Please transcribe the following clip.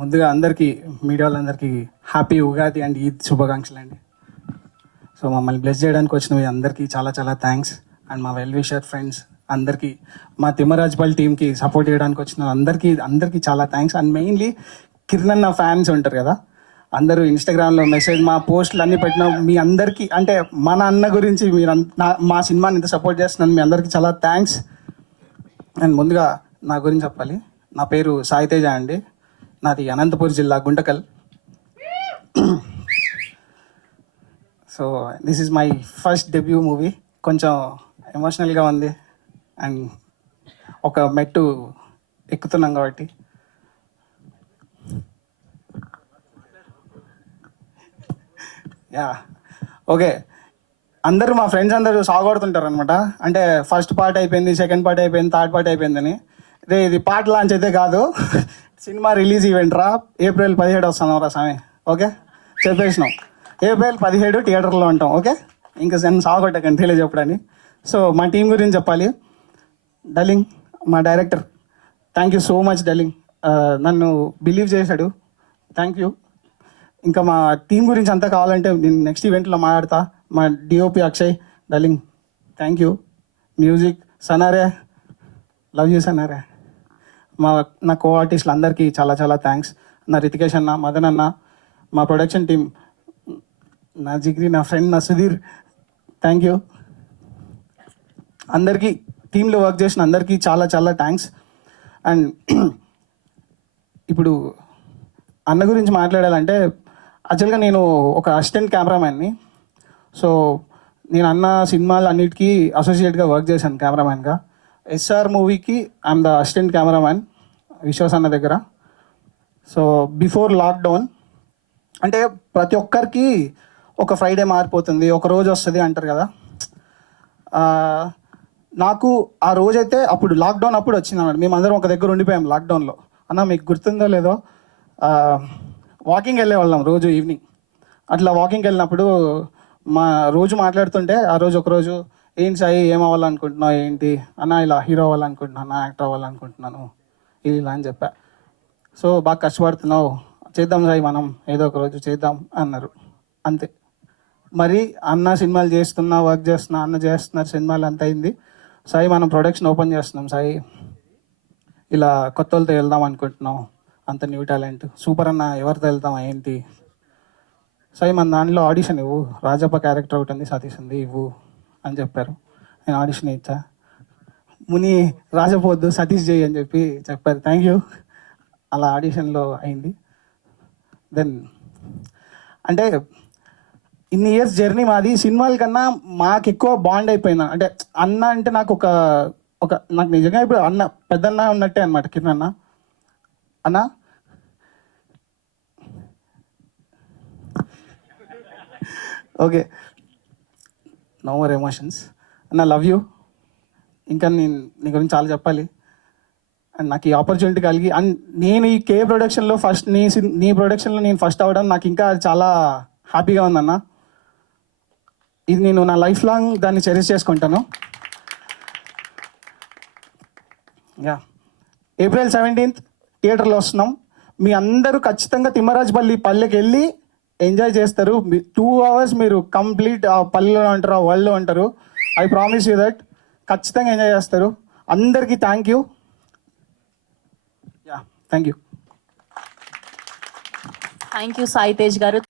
ముందుగా అందరికీ మీడియా వాళ్ళందరికీ హ్యాపీ ఉగాది అండ్ ఈద్ శుభాకాంక్షలు అండి. సో మమ్మల్ని బ్లెస్ చేయడానికి వచ్చిన మీ అందరికీ చాలా చాలా థ్యాంక్స్. అండ్ మా వెల్ విషర్ ఫ్రెండ్స్ అందరికీ, మా తిమ్మరాజుపల్లి టీంకి సపోర్ట్ చేయడానికి వచ్చిన అందరికీ చాలా థ్యాంక్స్. అండ్ మెయిన్లీ కిరణ్ అన్న ఫ్యాన్స్ ఉంటారు కదా, అందరూ ఇన్స్టాగ్రామ్లో మెసేజ్ మా పోస్టులు అన్నీ పెట్టిన మీ అందరికీ, అంటే మన అన్న గురించి మీరు మా సినిమాని ఇంత సపోర్ట్ చేస్తున్నాను, మీ అందరికీ చాలా థ్యాంక్స్. అండ్ ముందుగా నా గురించి చెప్పాలి. నా పేరు సాయితేజ అండి, నాది అనంతపూర్ జిల్లా Guntakal. So this is my first debut movie. కొంచెం ఎమోషనల్గా ఉంది అండ్ ఒక మెట్టు ఎక్కుతున్నాం కాబట్టి. యా ఓకే, అందరూ మా ఫ్రెండ్స్ అందరూ సాగొడుతుంటారు అనమాట. అంటే ఫస్ట్ పార్ట్ అయిపోయింది, సెకండ్ పార్ట్ అయిపోయింది, థర్డ్ పార్ట్ అయిపోయిందని. రే ఇది పార్ట్ లాంచ్ అయితే కాదు, సినిమా రిలీజ్ ఈవెంట్ రా, ఏప్రిల్ 17 వస్తున్నాం రా స్వామి. ఓకే చెప్పేసినాం, ఏప్రిల్ 17 థియేటర్లో ఉంటాం. ఓకే, ఇంకా నేను సాగొట్టకండి తెలియజెప్పడానికి. సో మా టీం గురించి చెప్పాలి. డలింగ్ మా director, thank you so much darling, నన్ను బిలీవ్ చేశాడు, థ్యాంక్ యూ. ఇంకా మా టీం గురించి అంతా కావాలంటే నేను నెక్స్ట్ ఈవెంట్లో మాట్లాడతా. మా DOP Akshay, darling thank you. Music Sanare, love you Sanare. నా కో ఆర్టిస్టులు అందరికీ చాలా చాలా థ్యాంక్స్. నా రితికేష్ అన్న, మదన్ అన్న, మా ప్రొడక్షన్ టీం, నా జిగ్రీ, నా ఫ్రెండ్ నా సుధీర్, థ్యాంక్ యూ. అందరికీ టీంలో వర్క్ చేసిన అందరికీ చాలా చాలా థ్యాంక్స్. అండ్ ఇప్పుడు అన్న గురించి మాట్లాడాలంటే, యాక్చువల్గా నేను ఒక అసిస్టెంట్ కెమెరామ్యాన్ని. సో నేను అన్న సినిమాలు అన్నిటికీ అసోసియేట్గా వర్క్ చేశాను కెమెరామ్యాన్గా. ఎస్ఆర్ మూవీకి I'm the assistant cameraman Vishwas అన్న దగ్గర. సో బిఫోర్ లాక్డౌన్, అంటే ప్రతి ఒక్కరికి ఒక ఫ్రైడే మారిపోతుంది, ఒక రోజు వస్తుంది అంటారు కదా. నాకు ఆ రోజైతే అప్పుడు లాక్డౌన్ అప్పుడు వచ్చింది అన్నమాట. మేమందరం ఒక దగ్గర ఉండిపోయాం లాక్డౌన్లో. అన్న మీకు గుర్తుందో లేదో, వాకింగ్ వెళ్ళేవాళ్ళం రోజు ఈవినింగ్. అట్లా వాకింగ్కి వెళ్ళినప్పుడు మా రోజు మాట్లాడుతుంటే, ఆ రోజు ఒకరోజు ఏంటి సాయి ఏం అవ్వాలనుకుంటున్నావు ఏంటి అన్న, ఇలా హీరో అవ్వాలనుకుంటున్నాను, యాక్టర్ అవ్వాలనుకుంటున్నాను ఇలా అని చెప్పా. సో బాగా కష్టపడుతున్నావు, చేద్దాం సాయి మనం ఏదో ఒక రోజు చేద్దాం అన్నారు, అంతే. మరి అన్న సినిమాలు చేస్తున్నా, వర్క్ చేస్తున్నా, అన్న చేస్తున్నారు సినిమాలు, అంత అయింది. సాయి మనం ప్రొడక్షన్ ఓపెన్ చేస్తున్నాం సాయి, ఇలా కొత్త వాళ్ళతో వెళ్దాం అనుకుంటున్నాం, అంత న్యూ టాలెంట్ సూపర్ అన్న, ఎవరితో వెళ్తాం ఏంటి సాయి, మన దాంట్లో ఆడిషన్ ఇవ్వు, రాజప్ప క్యారెక్టర్ ఒకటి ఉంది, సతీష్ ఉంది, ఇవ్వు అని చెప్పారు. నేను ఆడిషన్ ఇచ్చా, ముని రాజపోద్దు సతీష్ చేయి అని చెప్పారు. Thank you. అలా ఆడిషన్లో అయింది. దెన్ అంటే ఇన్ని ఇయర్స్ జర్నీ మాది, సినిమాల కన్నా మాకు ఎక్కువ బాండ్ అయిపోయింది. అంటే అన్న అంటే నాకు నాకు నిజంగా ఇప్పుడు అన్న పెద్దన్న ఉన్నట్టే అనమాట. కిరణ్ అన్న, అన్న ఓకే, నో మోర్ ఎమోషన్స్ అన్న, లవ్ యూ. ఇంకా నేను నీ గురించి చాలా చెప్పాలి. అండ్ నాకు ఈ ఆపర్చునిటీ కలిగి, అండ్ నేను ఈ కే ప్రొడక్షన్లో ఫస్ట్ నీ ప్రొడక్షన్లో నేను ఫస్ట్ అవ్వడం నాకు ఇంకా చాలా హ్యాపీగా ఉందన్న. ఇది నేను నా లైఫ్ లాంగ్ దాన్ని చెరిష్ చేసుకుంటాను. యా, ఏప్రిల్ 17 థియేటర్లో వస్తున్నాం. మీ అందరూ ఖచ్చితంగా తిమ్మరాజుపల్లి పల్లెకి వెళ్ళి ఎంజాయ్ చేస్తారు. 2 hours మీరు కంప్లీట్ ఆ పల్లెలో ఉంటారు, ఆ వరల్డ్లో ఉంటారు. ఐ ప్రామిస్ యూ దట్ ఖచ్చితంగా ఎంజాయ్ చేస్తారు. అందరికీ thank you. Yeah, thank you. Thank you Sai Tej గారు.